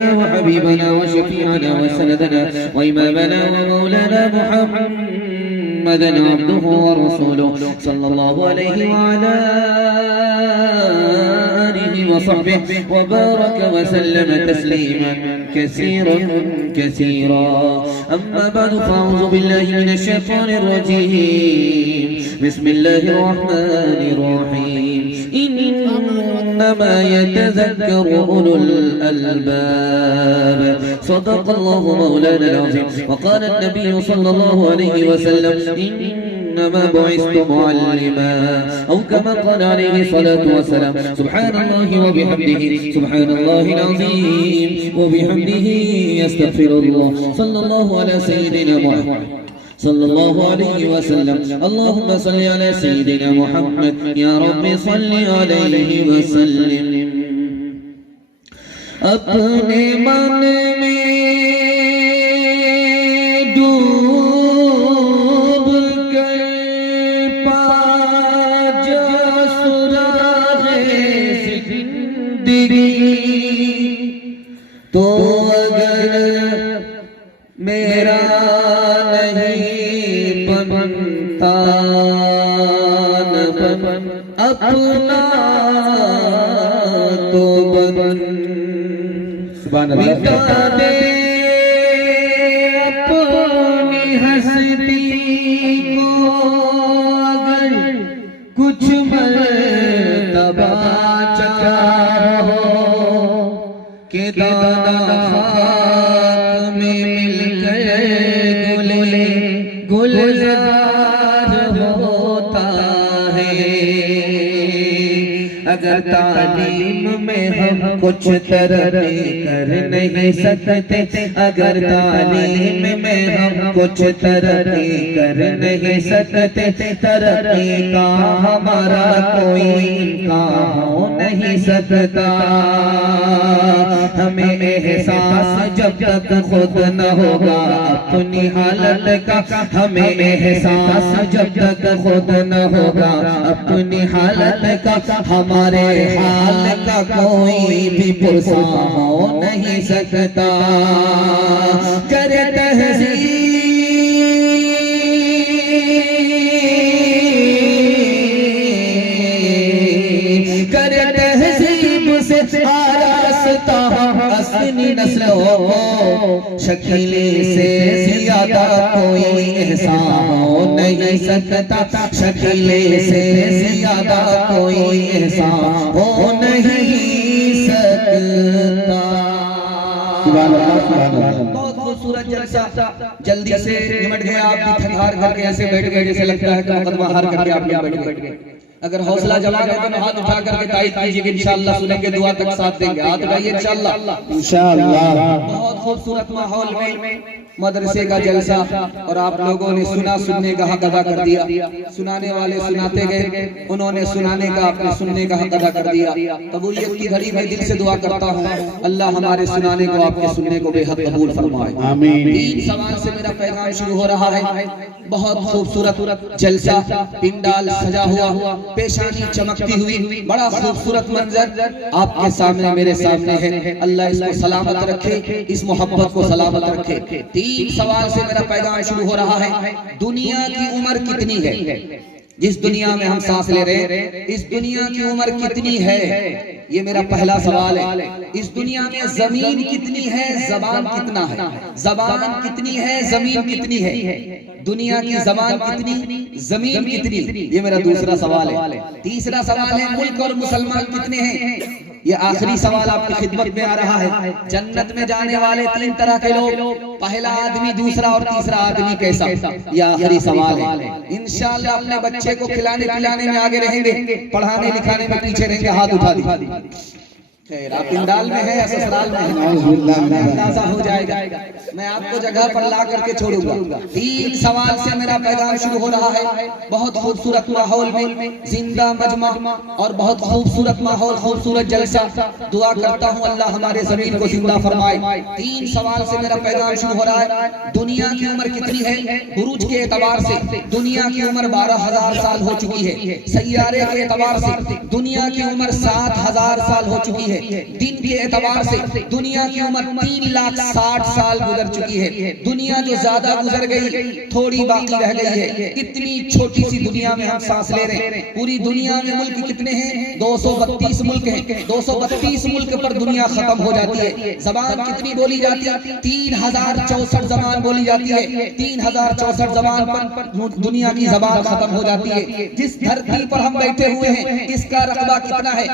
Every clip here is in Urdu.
وحبيبنا وشفيعنا وسندنا وإمامنا ومولانا محمدا عبده ورسوله صلى الله عليه وعلى آله وصحبه وبارك وسلم تسليما كثيرا كثيرا. أما بعد فأعوذ بالله من الشيطان الرجيم. بسم الله الرحمن الرحيم. إنما يتذكر أولو الألباب. صدق الله مولانا العظيم. وقال النبي صلى الله عليه وسلم إنما بعثت معلما، أو كما قال عليه الصلاة والسلام. سبحان الله وبحمده سبحان الله العظيم وبحمده يستغفر الله. صلى الله على سيدنا محمد صلى الله عليه وسلم. اللهم صل على سيدنا محمد يا رب صل عليه وسلم. اپنے من میں ڈوب کر پا جا سراغ زندگی، تو اگر میرا نہیں بنتا نہ بن اپنا تو بن مٹا دے اپنی ہستی کو اگر کچھ مرتبہ چاہو کہ دانا خاک میں مل کر گلزار ہوتا ہے. اگر تعلیم میں ہم کچھ ترقی کر نہیں سکتے، اگر تعلیم میں ہم کچھ ترقی کر نہیں سکتے، ترقی کا ہمارا کوئی امکان ہو نہیں سکتا. ہمیں احساس جب تک خود نہ ہوگا اپنی حالت کا، ہمیں احساس جب تک خود نہ ہوگا اپنی حالت کا، ہمارے حال کا کوئی بھی پرسا ہو نہیں سکتا. کر تہذیب سے آراستہ اپنی نسل ہو، شکل سے زیادہ کوئی احسان ہو نہیں سکتا، شکل سے زیادہ کوئی احسان ہو نہیں سکتا. بہت خوبصورت جلسہ، جلدی سے نمٹ گئے. آپ بھی تھکار کر کے ایسے بیٹھ گئے جیسے لگتا ہے کہ مقدمہ ہار کر کے آپ یہاں بیٹھ گئے. اگر حوصلہ جما گئے تو ہاتھ اٹھا کر کے تائید کیجئے کہ انشاءاللہ سنیں گے، دعا تک ساتھ دیں گے. ہاتھ اٹھائیے انشاءاللہ. بہت خوبصورت ماحول میں مدرسے کا جلسہ، اور آپ لوگوں نے سننے کا حق ادا کر دیا. سنانے والے سناتے گئے، انہوں نے سنانے کا اپنے سننے کا حق ادا کر دیا. قبولیت کی گھڑی میں دل سے دعا کرتا ہوں اللہ ہمارے سنانے کو آپ کے سننے کو بے حد قبول فرمائے. تین سوال سے میرا پیغام شروع ہو رہا ہے. بہت خوبصورت جلسہ، پنڈال سجا ہوا، پیشانی چمکتی ہوئی، بڑا خوبصورت منظر آپ کے سامنے میرے سامنے ہے. اللہ اس کو سلامت رکھے، اس محبت کو سلامت رکھے. تین سوال سے میرا پیغام شروع ہو رہا ہے. دنیا کی عمر کتنی ہے؟ جس دنیا میں ہم سانس لے رہے ہیں اس دنیا کی عمر کتنی ہے؟ یہ میرا پہلا سوال ہے. اس دنیا میں زمین کتنی ہے، زبان کتنا ہے؟ زبان کتنی ہے، زمین کتنی ہے؟ دنیا کی زبان کتنی، زمین کتنی؟ یہ میرا دوسرا سوال ہے. تیسرا سوال ہے ملک اور مسلمان کتنے ہیں؟ یہ آخری سوال آپ کی خدمت میں آ رہا ہے. جنت میں جانے والے تین طرح کے لوگ، پہلا آدمی، دوسرا اور تیسرا آدمی کیسا؟ یہ آخری سوال ہے. انشاءاللہ اپنے بچے کو کھلانے پلانے میں آگے رہیں گے، پڑھانے لکھانے میں پیچھے رہیں گے. ہاتھ اٹھا دی. خیر، آپ پنڈال میں ہیں یا سسرال میں ہیں؟ اندازہ ہو جائے گا. میں آپ کو جگہ پر لا کر کے چھوڑوں گا. تین سوال سے میرا پیغام شروع ہو رہا ہے. بہت خوبصورت ماحول میں زندہ مجمع اور بہت خوبصورت ماحول، خوبصورت جلسہ. دعا کرتا ہوں اللہ ہمارے زمین کو زندہ فرمائے. تین سوال سے میرا پیغام شروع ہو رہا ہے. دنیا کی عمر کتنی ہے؟ بروج کے اعتبار سے دنیا کی عمر 12,000 سال ہو چکی ہے. سیارے کے اعتبار سے دنیا کی عمر 7,000 سال ہو چکی ہے. دن کے اعتبار سے دنیا کی عمر 3,60,000 سال گزر چکی ہے. دنیا جو زیادہ گزر گئی تھوڑی باقی رہ گئی ہے. اتنی چھوٹی سی دنیا میں ہم سانس لے رہے ہیں. پوری دنیا میں ملک کتنے ہیں؟ 232 ملک ہیں. 232 ملک پر دنیا ختم ہو جاتی ہے. زبان کتنی بولی جاتی ہے؟ 3064 زبان بولی جاتی ہے. 3064 زبان پر دنیا کی زبان ختم ہو جاتی ہے. جس دھرتی پر ہم بیٹھے ہوئے ہیں اس کا رقبہ کتنا ہے؟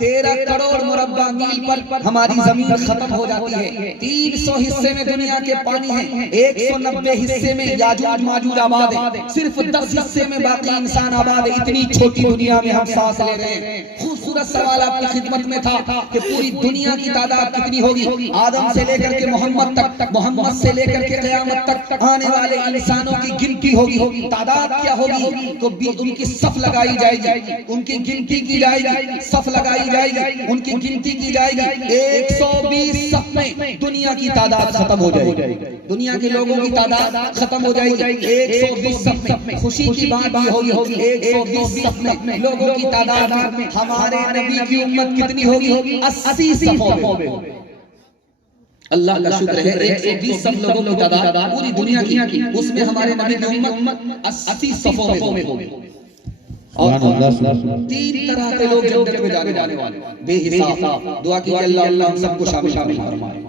13 کروڑ مربع میل پر ہماری زمین ختم ہو جاتی ہے. 300 حصے میں دنیا کے پانی ہیں. 190 حصے میں یاجوج ماجوج آباد ہے. صرف 10 حصے میں باقی انسان آباد ہے. اتنی چھوٹی دنیا میں ہم سانس لے رہے ہیں. خوبصورت سوال آپ کی خدمت میں تھا کہ پوری دنیا کی تعداد کتنی ہوگی؟ آدم سے لے کر کے محمد تک، محمد سے لے کر کے قیامت تک آنے والے انسانوں کی گنتی ہوگی. تعداد کیا ہوگی؟ تو ان کی صف لگائی جائے گی، ان کی گنتی کی جائے گی، صف لگائی جائے گی، ان کی گنتی کی جائے گی. 120 صف میں دنیا کی تعداد ختم ہو جائے گی. دنیا کے لوگوں کی تعداد ختم ہو جائے گی 120 صف میں. خوشی کی بات بھی ہوگی 120 صف میں لوگوں کی تعداد میں ہمارے نبی کی امت کتنی ہوگی؟ 80 صفوں میں. اللہ کا شکر ہے 120 صف لوگوں کی تعداد پوری دنیا کی، اس میں ہمارے نبی کی امت 80 صفوں میں ہوگی. اور 3 طرح کے لوگ جنت میں جانے والے بے حساب. دعا کیجئے اللہ ہم سب کو شامل فرمائے.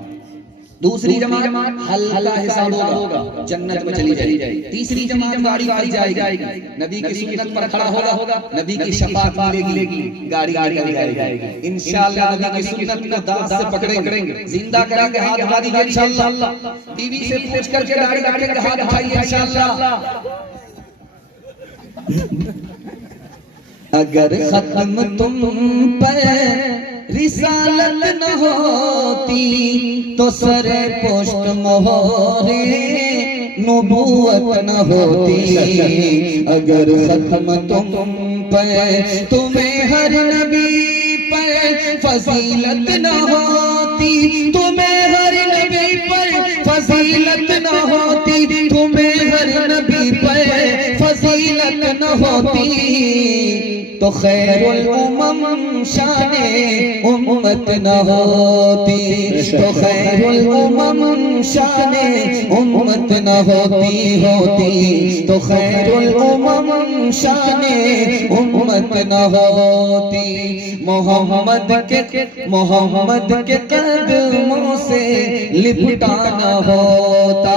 دوسری جماعت ہلکا حساب ہوگا، جنت میں چلی جائے گی. تیسری جماعت گاڑی کھائی جائے گی، نبی کی سنت پر کھڑا ہوگا، نبی کی شفاعت ملے گی، گاڑی نکل جائے گی. انشاءاللہ نبی کی سنت کو داس سے پکڑیں گے، زندہ کریں گے، ہاتھ اٹھا دیجئے انشاءاللہ. بیوی سے پوچھ کر کے گاڑی رکھیں گے، ہاتھ اٹھائیے انشاءاللہ. اگر ختم تم پر رسالت نہ ہوتی تو سر پشت مہر نبوت نہ ہوتی. اگر ختم تم پر تمہیں ہر نبی پر فضیلت نہ ہوتی، تمہیں ہر نبی پر فضیلت نہ ہوتی، تمہیں ہر نبی پر فضیلت نہ ہوتی تو خیر الامم شان امت نہ ہوتی، تو خیر الامم شان امت نہ ہوتی، تو خیر الامم شان امت نہ ہوتی. محمد کے قدموں سے لپٹانا ہوتا،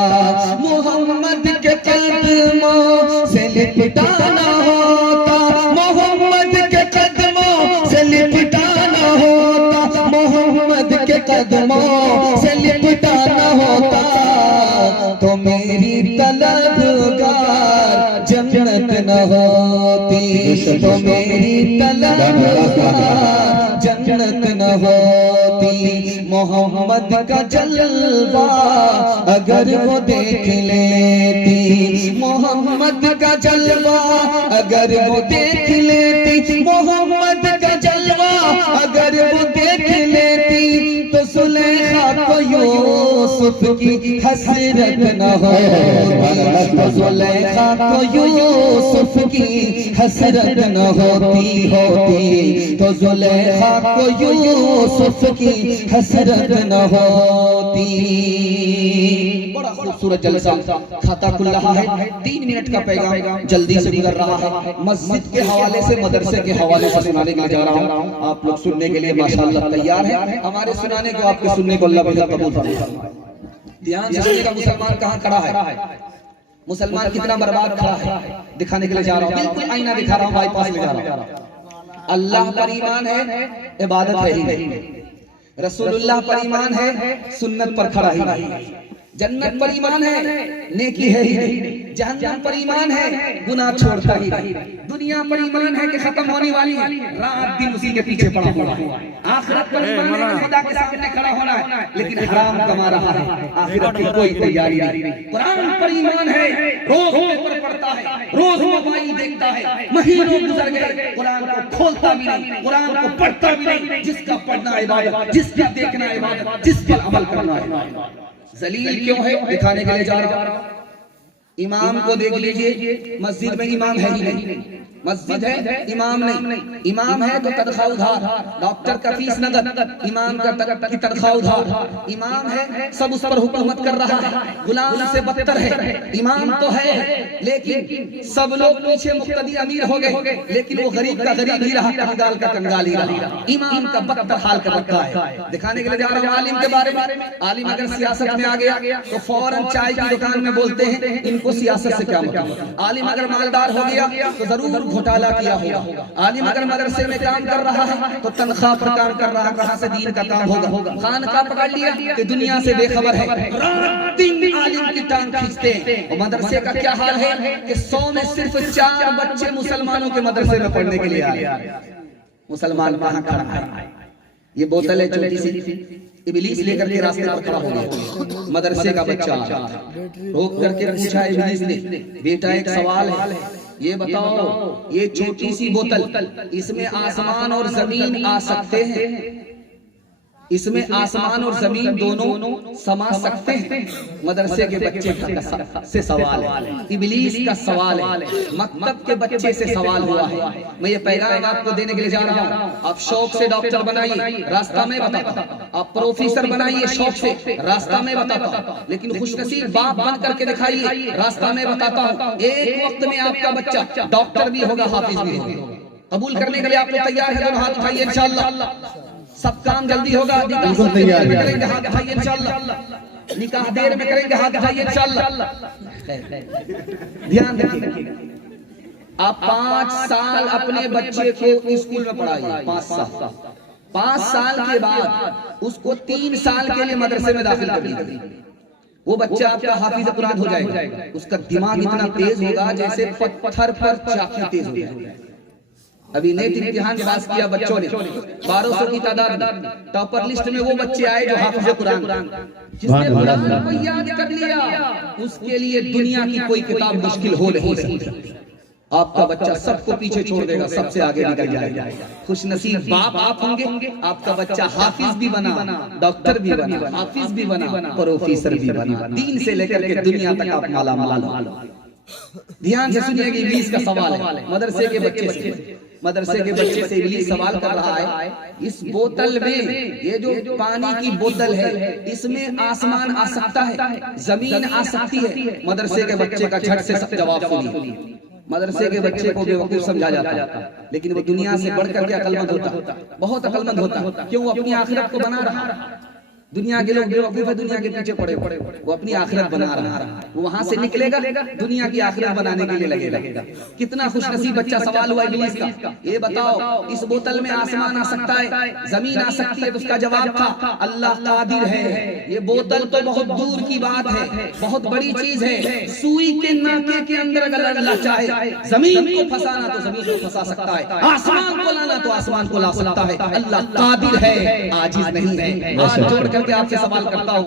محمد کے قدموں سے لپٹانا ہوتا، محمد کے قدموں سے لپٹانا ہوتا، محمد کے قدموں سے لپٹانا ہوتا تو میری طلبگار جنت نہ ہوتی، تو میری طلبگار جنت نہ ہوتی. محمد کا جلوہ اگر وہ دیکھ لیتی، محمد کا جلوہ اگر وہ دیکھ لیتی، محمد کا جلوہ اگر وہ دیکھ لیتی تو زلیخا کو یوسف کی حسرت نہ ہوتی، تو زلیخا کو یوسف کی حسرت نہ ہوتی، تو زلیخا کو یوسف کی حسرت نہ ہوتی. بڑا خوبصورت جلسہ کھاتا کھل رہا ہے. 3 منٹ کا پیغام جلدی سے گزر رہا ہے. مسجد کے حوالے سے، مدرسے کے حوالے سے سنانے کے لیے جا رہا ہوں. آپ لوگ سننے کے لیے ماشاءاللہ تیار ہیں. ہمارے سنانے کو، آپ کے سننے کو اللہ بہت قبول فرمائے. دھیان سے سنیے گا. مسلمان کہاں کھڑا ہے؟ مسلمان کتنا برباد کھڑا ہے دکھانے کے لیے جا رہا ہوں. بالکل آئینہ دکھا رہا ہوں، بائی پاس لے جا رہا ہوں. اللہ پر ایمان ہے، عبادت ہے ہی نہیں. رسول اللہ پر ایمان ہے، سنت پر کھڑا ہی نہیں. جنت پر ایمان ہے، نیکی ہے ہی نہیں. جہنم پر ایمان ہے، گناہ چھوڑتا ہی نہیں. دنیا پر ایمان ہے کہ ختم ہونے والی ہے، رات دن اسی کے پیچھے پڑا ہوا ہے. آخرت پر ایمان ہے کہ خدا کے سامنے کھڑا ہونا ہے، لیکن حرام کما رہا ہے، آخرت کی کوئی تیاری نہیں. قرآن پر ایمان ہے، روز پیپر پڑھتا ہے، روز موبائل دیکھتا ہے، مہینوں گزر گئے، قرآن کو کھولتا بھی نہیں، قرآن کو پڑھتا بھی نہیں. جس کا پڑھنا عبادت، جس کا دیکھنا عبادت، جس پر عمل کرنا ہے. ذلیل کیوں ہے دکھانے کے لیے جا رہا ہوں. امام کو دیکھ لیجئے، مسجد میں امام ہے ہی نہیں. مسجد ہے امام نہیں، امام ہے تو تنخواہ ادھار، ڈاکٹر کا فیس نقد، امام کی تنخواہ ادھار، امام ہے سب اس پر حکومت کر رہا ہے، غلام سے بدتر ہے، امام تو ہے لیکن سب لوگ پیچھے مقتدی امیر ہو گئے لیکن وہ غریب کا غریب ہی رہا، کنگال کا کنگال ہی رہا، امام کا بدتر حال کر رکھا ہے۔ دکھانے کے لیے جا رہا ہوں عالم کے بارے میں، عالم اگر سیاست میں آ گیا تو فوراً چائے کی دکان میں بولتے ہیں ان کو سیاست سے کیا مطلب، عالم اگر مالدار ہو گیا تو ضرور گھوٹالہ کیا ہوگا، عالم اگر مدرسے میں کام کر رہا ہے تو تنخواہ پر کام کر رہا ہے، کہاں سے دین کا کام ہوگا، خانقاہ پکڑ لیا کہ دنیا سے بے خبر ہے، رات دن عالم کی ٹانگ کھینچتے ہیں۔ اور مدرسے کا کیا حال ہے کہ 100 میں صرف 4 بچے مسلمانوں کے مدرسے میں پڑھنے کے لیے آئے، مسلمان کہاں کھڑا ہے؟ یہ بوتل ہے چھوٹی سی، ابلیس لے کر کے راستے پر کھڑا ہو گیا، مدرسے کا بچہ روک کر کے پوچھا ابلیس نے، بیٹا ایک سوال ہے، یہ بتاؤ یہ چھوٹی سی بوتل اس میں آسمان اور زمین آ سکتے ہیں؟ اس میں آسمان اور زمین دونوں سما سکتے ہیں؟ مدرسے کے بچے سے سوال ہے، ابلیس کا سوال ہے، مکتب کے بچے سے سوال ہوا ہے۔ میں یہ پیغام آپ کو دینے کے لیے جا رہا ہوں، آپ شوق سے ڈاکٹر بنائیے، راستہ میں بتاتا ہوں، آپ پروفیسر بنائیے شوق سے، راستہ میں بتاتا ہوں، لیکن خوش نصیب باپ بن کر کے دکھائیے، راستہ میں بتاتا ہوں، ایک وقت میں آپ کا بچہ ڈاکٹر بھی ہوگا، حافظ بھی ہوگا۔ قبول کرنے کے لیے آپ کو تیار ہے؟ دونوں ہاتھ اٹھائیے انشاءاللہ، سب کام جلدی ہوگا، نکاح سب سے دیر میں کریں گے، ہاتھ اٹھائیے انشاءاللہ، نکاح دیر میں کریں گے، ہاتھ اٹھائیے انشاءاللہ۔ دھیان رکھیے، آپ 5 سال اپنے بچے کو اسکول میں پڑھائیے، 5 سال کے بعد اس کو 3 سال کے لیے مدرسے میں داخل کر دیجیے، وہ بچہ آپ کا حافظ قرآن ہو جائے گا، اس کا دماغ اتنا تیز ہوگا جیسے پتھر پر چاقو تیز ہو جائے۔ ابھی نیٹ امتحان پاس کیا بچوں نے 1200 کی تعداد میں، ٹاپر لسٹ میں وہ بچے آئے جو حافظ قرآن، جس نے قرآن کو یاد کر لیا اس کے لیے دنیا کی کوئی کتاب مشکل ہو نہیں سکتی۔ آپ کا بچہ سب کو پیچھے چھوڑ دے گا، سب سے آگے نکل جائے گا۔ خوش نصیب باپ آپ ہوں گے، آپ کا بچہ حافظ بھی بنا، ڈاکٹر بھی بنا، حافظ بھی بنا، پروفیسر بھی بنا، دین سے لے کر کے دنیا تک آپ مالا مال ہو۔ دھیان سے سنیے کہ ابلیس کا سوال ہے مدرسے کے بچے سے، مدرسے کے بچے سے ابلیس سوال کر رہا ہے، اس بوتل میں، یہ جو پانی کی بوتل ہے اس میں آسمان آ سکتا ہے، زمین آ سکتی ہے؟ مدرسے کے بچے کا جھٹ سے جواب سنیے۔ مدرسے کے بچے کو بیوقوف سمجھا جاتا لیکن وہ دنیا سے بڑھ کر کے عقل مند ہوتا، بہت عقل مند ہوتا، کیوں؟ وہ اپنی آخرت کو بنا رہا۔ دنیا کے لوگ بیوقوف ہے، دنیا کے پیچھے پڑے، وہ اپنی آخرت بنا رہا، وہ وہاں سے نکلے گا دنیا کی آخرت بنانے کے لیے لگے گا۔ کتنا خوش نصیب بچہ سوال ہوا ابلیس کا، یہ بتاؤ اس بوتل میں آسمان آ سکتا ہے، زمین آ سکتی ہے؟ تو اس کا جواب تھا اللہ قادر ہے، یہ بوتل تو بہت دور کی بات ہے، بہت بڑی چیز ہے، سوئی کے ناکے کے اندر اگر اللہ چاہے زمین کو پھنسانا تو زمین کو پھنسا سکتا ہے، آسمان کو لانا تو آسمان کو لا سکتا ہے، اللہ قادر ہے، عاجز نہیں ہے۔ ہاتھ جوڑ کر کے آپ سے سوال کرتا ہوں،